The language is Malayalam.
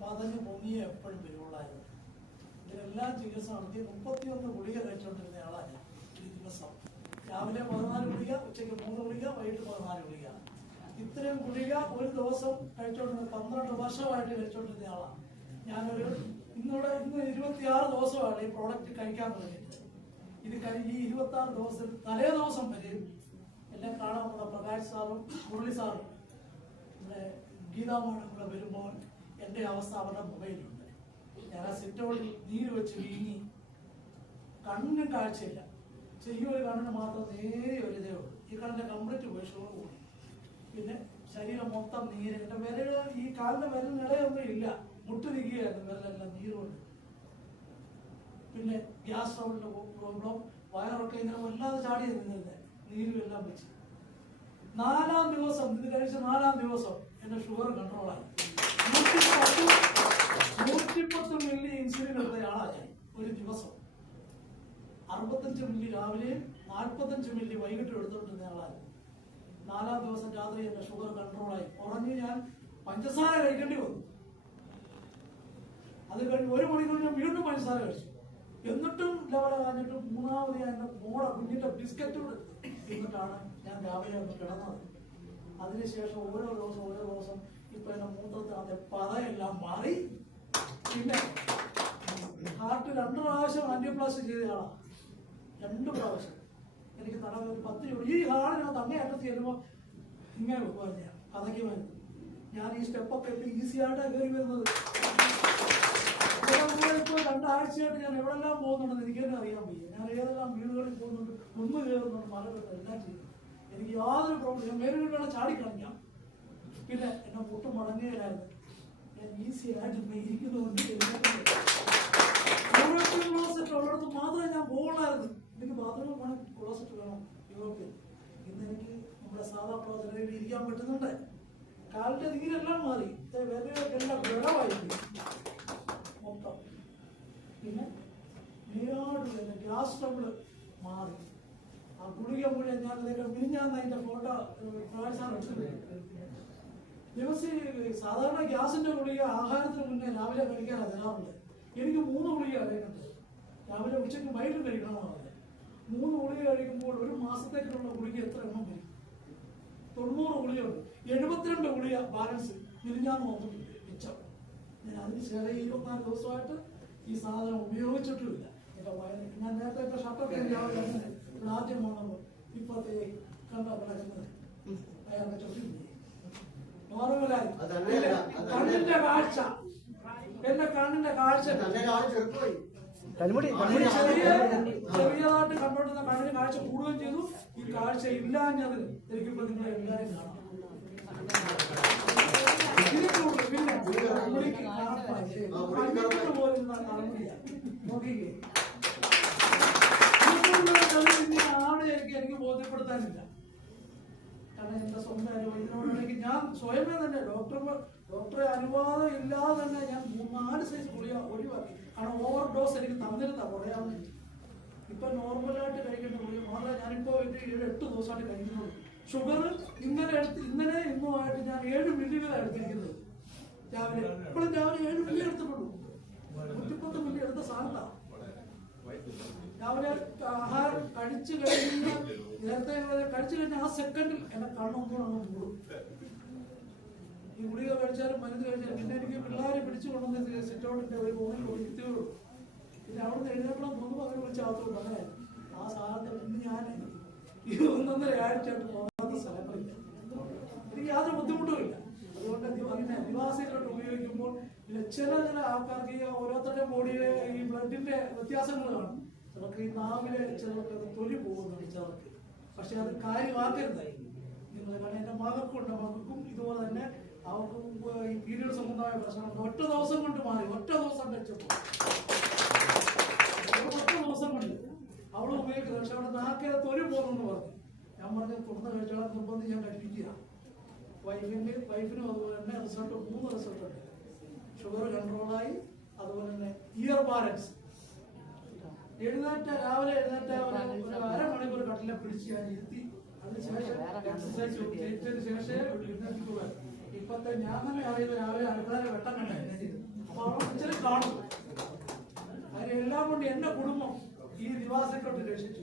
പതഞ്ഞ് പൊങ്ങിയേ എപ്പോഴും വരുവുള്ളായിരുന്നു. ഇതിനെല്ലാം ചികിത്സ നടത്തി 31 ഗുളിക കഴിച്ചുകൊണ്ടിരുന്ന ആളാണ് ഞാൻ. ഒരു ദിവസം രാവിലെ 14 ഗുളിക, ഉച്ചയ്ക്ക് 3 ഗുളിക, വൈകിട്ട് 14 ഗുളിക. ഇത്രയും ഗുളിക ഒരു ദിവസം കഴിച്ചോണ്ടിരുന്ന 12 വർഷമായിട്ട് കഴിച്ചോണ്ടിരുന്ന ആളാണ് ഞാനൊരു. ഇന്ന് 26 ദിവസമാണ് ഈ പ്രോഡക്റ്റ് കഴിക്കാൻ തുടങ്ങിയിട്ട്. ഇത് കഴിഞ്ഞ് ഈ 26 ദിവസം തലേ ദിവസം വരെ എന്നെ കാണാൻ വന്ന പ്രകാശ് സാറും മുരളി സാറും ഇവിടെ ഗീതാമോളും കൂടെ വരുമ്പോൾ എൻ്റെ അവസ്ഥ അവരുടെ മൊബൈലുണ്ട്. ഞാൻ ആ സിറ്റോളിൽ നീര് വെച്ച് വീങ്ങി, കണ്ണിനും കാഴ്ചയില്ല, ചെറിയൊരു കണ്ണിന് മാത്രം നേരെ ഒരു ഇതേ ഉള്ളൂ. ഈ കണ്ണിൻ്റെ കംപ്ലീറ്റ് പോയി, ഷുഗർ കൂടി. പിന്നെ ശരീരം മൊത്തം നീര്. എൻ്റെ വിരൽ, ഈ കാലിൻ്റെ വിരലിനിടയൊന്നും ഇല്ല, മുട്ട് നിൽക്കുകയായിരുന്നു വിരലെല്ലാം നീരുകൊണ്ട്. പിന്നെ ഗ്യാസ് ട്രബിളിൻ്റെ പ്രോബ്ലം, വയറൊക്കെ ഇങ്ങനെ വല്ലാതെ ചാടി നിന്നിരുന്നത്, നീരും എല്ലാം വെച്ച്. 4-ാം ദിവസം, ഇത് കഴിച്ച 4-ാം ദിവസം എൻ്റെ ഷുഗർ കൺട്രോളായി. 110 മില്ലി ഇൻസുലിൻ എടുത്തയാളാണ് ഞാൻ ഒരു ദിവസം. 65 മില്ലി രാവിലെയും 45 മില്ലി വൈകിട്ടും എടുത്തോണ്ടിരുന്ന ആളാണ്. 4-ാം ദിവസം രാത്രി എൻ്റെ ഷുഗർ കൺട്രോളായി. കുറഞ്ഞ് ഞാൻ പഞ്ചസാര കഴിക്കേണ്ടി വന്നു. അത് കഴിഞ്ഞ് 1 മണിക്കൂർ ഞാൻ വീണ്ടും പഞ്ചസാര കഴിച്ചു. എന്നിട്ടും ലെവൽ കഴിഞ്ഞിട്ടും 3-ാമത് ഞാൻ എൻ്റെ മോളെ കുഞ്ഞിൻ്റെ ബിസ്ക്കറ്റ് എന്നിട്ടാണ് ഞാൻ രാവിലെ ഒന്ന് കിടന്നത്. അതിനുശേഷം ഓരോ ദിവസം ഇപ്പൊ എന്റെ മൂത്രത്തിനകത്തെ പതയെല്ലാം മാറി. പിന്നെ ഹാർട്ട് 2 പ്രാവശ്യം ആന്റിയോപ്ലാസ്റ്റി ചെയ്തയാളാണ്. 2 പ്രാവശ്യം. എനിക്ക് തടവ് 10 രൂപ. ഈ ഹാളിനകത്ത് അങ്ങേയറ്റത്ത് ചെല്ലുമ്പോൾ ഇങ്ങനെ വെക്കുമായിരുന്നു, ഞാൻ പതയ്ക്കുമായിരുന്നു. ഞാൻ ഈ സ്റ്റെപ്പൊക്കെ ഇപ്പൊ ഈസിയായിട്ടാണ് കയറി വരുന്നത്. ഇപ്പോൾ 2 ആഴ്ചയായിട്ട് ഞാൻ എവിടെല്ലാം പോകുന്നുണ്ടെന്ന് എനിക്ക് തന്നെ അറിയാൻ വയ്യ. ഞാൻ ഏതെല്ലാം വീടുകളിൽ പോകുന്നുണ്ട്, ഒന്ന് കയറുന്നുണ്ട്, മലകെട്ട് എല്ലാം ചെയ്യുന്നു. എനിക്ക് യാതൊരു പ്രോബ്ലം. ഞാൻ മേലുകളിലാണ് ചാടിക്കളഞ്ഞാൽ. പിന്നെ എന്നെ മുട്ടും മടങ്ങുകയായിരുന്നു. ഞാൻ ഈസി ആയിട്ട് ഇരിക്കുന്നതുകൊണ്ട് ക്ലോസറ്റ് ഉള്ളിടത്ത് മാത്രമേ ഞാൻ പോകണമായിരുന്നു. എനിക്ക് ബാത്റൂമിൽ വേണം, ക്ലോസറ്റ് വേണം യൂറോപ്പിൽ. ഇന്ന് എനിക്ക് നമ്മുടെ സാധാ ക്ലോസറ്റിൽ ഇരിക്കാൻ പറ്റുന്നുണ്ട്. കാലിന്റെ നീരെല്ലാം മാറി, വിരലുകൾക്കെല്ലാം വിളവായി മൊത്തം. പിന്നെ മെയിനായിട്ട് ഗ്യാസ് ട്രബിള് മാറി. ആ ഗുളിക മുഴുവൻ ഞാൻ അതൊക്കെ മിനിഞ്ഞാന്ന് അതിന്റെ ഫോട്ടോ പ്രകാശാണ് എടുത്തത്. ദിവസം സാധാരണ ഗ്യാസിന്റെ ഗുളിക ആഹാരത്തിന് മുന്നേ രാവിലെ കഴിക്കാനാണ് തരാറുണ്ട്. എനിക്ക് 3 ഗുളിക കഴിക്കുന്നത്. രാവിലെ, ഉച്ചയ്ക്ക്, വൈകിട്ട് കഴിക്കണമെന്നാണ് പറഞ്ഞത്. 3 ഗുളിക കഴിക്കുമ്പോൾ ഒരു മാസത്തേക്കുള്ള ഗുളിക എത്ര എണ്ണം വരും? 90 ഗുളികയുണ്ട്. 72 ഗുളിക ബാലൻസ് മിനിഞ്ഞാന്ന് വന്നിട്ടുണ്ട് മിച്ചം. ഞാൻ അതിന് ശേഷം 24 ദിവസമായിട്ട് ഈ സാധനം ഉപയോഗിച്ചിട്ടുമില്ല. എന്റെ വയറിന് ഞാൻ നേരത്തെ ഷർട്ടൊക്കെ അങ്ങനെ ആദ്യം വന്നപ്പോൾ ഇപ്പത്തെ കണ്ടോ കിടക്കുന്നത് അയാളുടെ ചൊല്ലില്ലേ നോർമലായി. കണ്ണിന്റെ കാഴ്ച, എന്റെ കണ്ണിന്റെ കാഴ്ച ചെറിയതായിട്ട് കണ്ടോണ്ടിരുന്ന കണ്ണിന് കാഴ്ച കൂടുകയും ചെയ്തു. ഈ കാഴ്ച ഇല്ലാഞ്ഞതിന് എനിക്കിപ്പോ നിങ്ങളെ എല്ലാവരും കാണാം. പോലും നോക്കിക്കേ, ആട് എനിക്ക് ബോധ്യപ്പെടുത്താനില്ല. കാരണം എന്റെ സ്വന്തം അനുഭവം ഇതിനോടാണെങ്കിൽ ഞാൻ സ്വയമേ തന്നെ ഡോക്ടറെ അനുവാദം ഇല്ലാതെ തന്നെ ഞാൻ 4 സൈസ് ഗുളിക ഒഴിവാക്കി. കാരണം ഓവർ ഡോസ് എനിക്ക് തന്നിരുന്ന കുറയാൻ വേണ്ടി. ഇപ്പൊ നോർമലായിട്ട് കഴിക്കേണ്ട ഗുളിക മാത്രമേ ഞാനിപ്പോ 7-8 ദിവസമായിട്ട് കഴിക്കുന്നുള്ളൂ. ഷുഗർ ഇന്നലെ ഇന്നുമായിട്ട് ഞാൻ 7 മില്ലി വരെ എടുത്തിരിക്കുന്നത്. രാവിലെ ഇപ്പോഴും രാവിലെ 7 മില്ലി എടുത്തിട്ടുള്ളൂ. 110 മില്ലി എടുത്ത സാധനത്താ. രാവിലെ ആഹാരം കഴിച്ചു കഴിഞ്ഞാൽ, നേരത്തെ കഴിച്ചു കഴിഞ്ഞാൽ ആ സെക്കൻഡിൽ എന്നെ കണ്ണൊന്നും അങ്ങ് കൂടും. ഈ ഗുളിക കഴിച്ചാലും മരുന്ന് കഴിച്ചാലും പിന്നെ എനിക്ക് പിള്ളേരെ പിടിച്ചു കൊണ്ടുവന്ന് സിറ്റൗട്ടിന്റെ ഒരു ഫോണിൽ കൊടുക്കുകയുള്ളൂ. പിന്നെ അവിടെ നിന്ന് എഴുന്നേക്കണം തോന്നുമ്പോൾ അവരെ വിളിച്ച് അകത്തോട്ട്. അങ്ങനെ ആ സാധനത്തിൽ ഇന്ന് ഞാൻ 1.5 ആഴ്ചയായിട്ട് പോകാത്ത സ്ഥലങ്ങളില്ല. എനിക്ക് യാതൊരു ബുദ്ധിമുട്ടുമില്ല. അതുകൊണ്ട് അങ്ങനെ നിവാസികളോട്ട് ഉപയോഗിക്കുമ്പോൾ ചില ആൾക്കാർക്ക് ഈ ഓരോരുത്തരുടെ ബോഡിയിലെ ഈ ബ്ലഡിന്റെ വ്യത്യാസങ്ങൾ കാണും. ചിലർക്ക് ഈ നാവിലെ ചിലർക്ക് തൊലി പോകുന്നുണ്ട് ചിലർക്ക്. പക്ഷെ അത് കാര്യമാക്കരുതായി നിങ്ങൾ. കാരണം എന്റെ മകൾക്കും ഇതുപോലെ തന്നെ അവർക്കും ഈ പീരിയഡ് സംബന്ധമായ പ്രശ്നമുണ്ട്. 1 ദിവസം കൊണ്ട് മാറി. 1 ദിവസം കഴിച്ചപ്പോൾ 1 ദിവസം കൊണ്ട് അവൾ ഉപയോഗിക്കുന്നത്. പക്ഷെ അവിടെ നാക്കിലെ തൊലി പോകുന്നു പറഞ്ഞു. ഞാൻ പറഞ്ഞ തുടർന്ന് കഴിച്ചാൽ നിർബന്ധിച്ച് ഞാൻ കഴിപ്പിക്കുക. വൈഫിനും അതുപോലെ തന്നെ റിസൾട്ട് 3 റിസൾട്ട് ഉണ്ട്. ഷുഗർ കൺട്രോളായി. അതുപോലെ തന്നെ ഇയർ ബാലൻസ്. രാവിലെ എഴുന്നേറ്റ ഒരു അരമണിക്കൂർ കട്ടിലെ പിടിച്ച് ഞാൻ ഇരുത്തി. അതിനുശേഷം എക്സസൈസ് ചെയ്തതിന് ശേഷം ഇപ്പത്തെ ഞാൻ തന്നെ അറിയുന്ന രാവിലെ അടുക്കളയിലെ വെട്ടം കണ്ടായിരുന്നു. എന്റെ കുടുംബം ഈ നിവാസെ കൊണ്ട് രക്ഷിച്ചു.